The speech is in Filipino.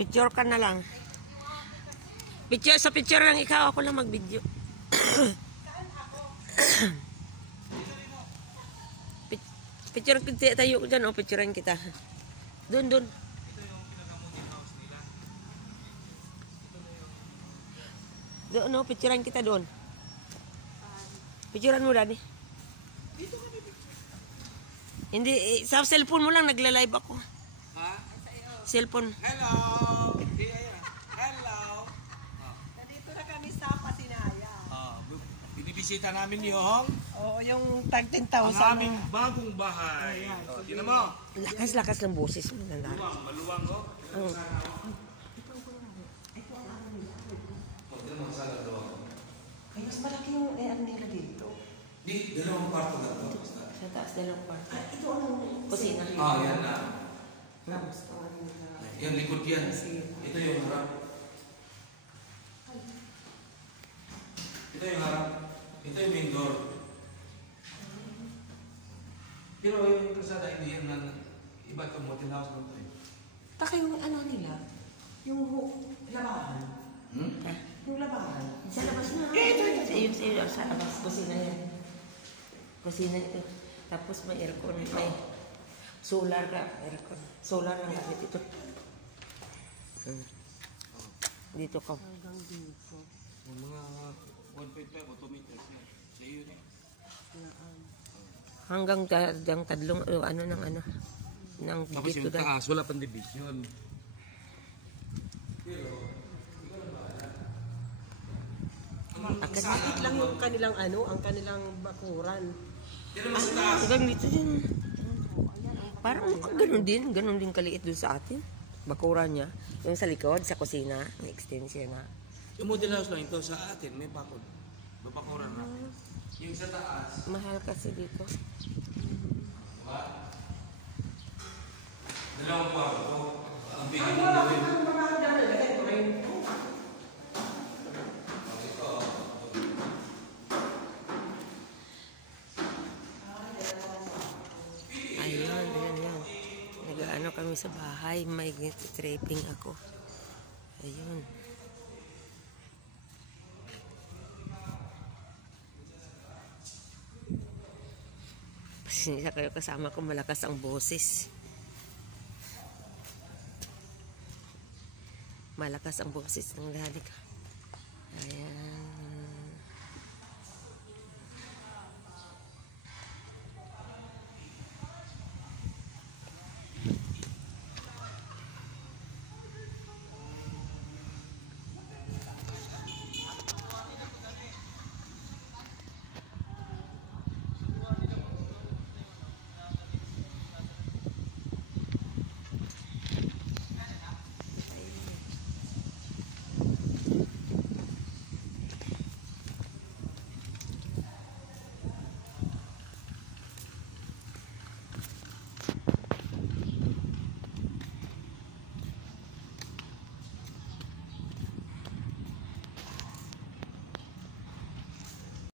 Picture ka na lang. Picture, sa picture lang ikaw, ako lang mag-video. Picture kita tayo dyan, o picturean kita. Doon. Doon, o, picturean kita doon. Picturean mo, Daddy. Hindi, sa cellphone mo lang, nagla-live ako. Ha? Cellphone. Hello! Hello! Nandito na kami sa Pasinaya. Binibisita namin yung Oo, yung tag 10,000. ang aming bagong bahay. Tignan mo. Lakas ng boses mo. Maluwang, oh. Ay, mas malaki yung ano nila dito. Di, dalawang kwarto na to. Sa taas, dalawang kwarto. Ay, ito ano? Kusina. Yan na. Yan, likod yan. Ito yung harap. Ito yung harap. Ito yung main door. Pero yung kasada, hindi yan na iba itong motel house na ito eh. Taka yung ano nila? Yung labahan. Yung labahan. Sa labas na. Ito. Sa labas. Kusina yan. Kusina ito. Tapos may aircon. May solar ka. Aircon. Solar lang gamit ito. Dito ka. Hanggang dito. Mga 1.5 o 2 meters yan. Sa iyo eh. Hanggang tadlong ano ng ano. Ng Tapos dito yung taas, wala pang division. Sakit lang yung kanilang ano, ang kanilang bakuran. Hanggang dito din. Parang ganun din kaliit doon sa atin. Bakuran niya. Yung sa likod, sa kusina, may extension na. Yung model house lang ito sa atin, may bakod. Babakuran na. Yung sa taas. Mahal kasi dito. Diba? Dalawang kwarto. Ang bigyan ng gawin. Ayun. Nag-ano kami sa bahay. May tripping ako. Ayun. Pasensya kayo kasama ko, malakas ang boses. Malakas ang boses ng daddy ko. Ayan.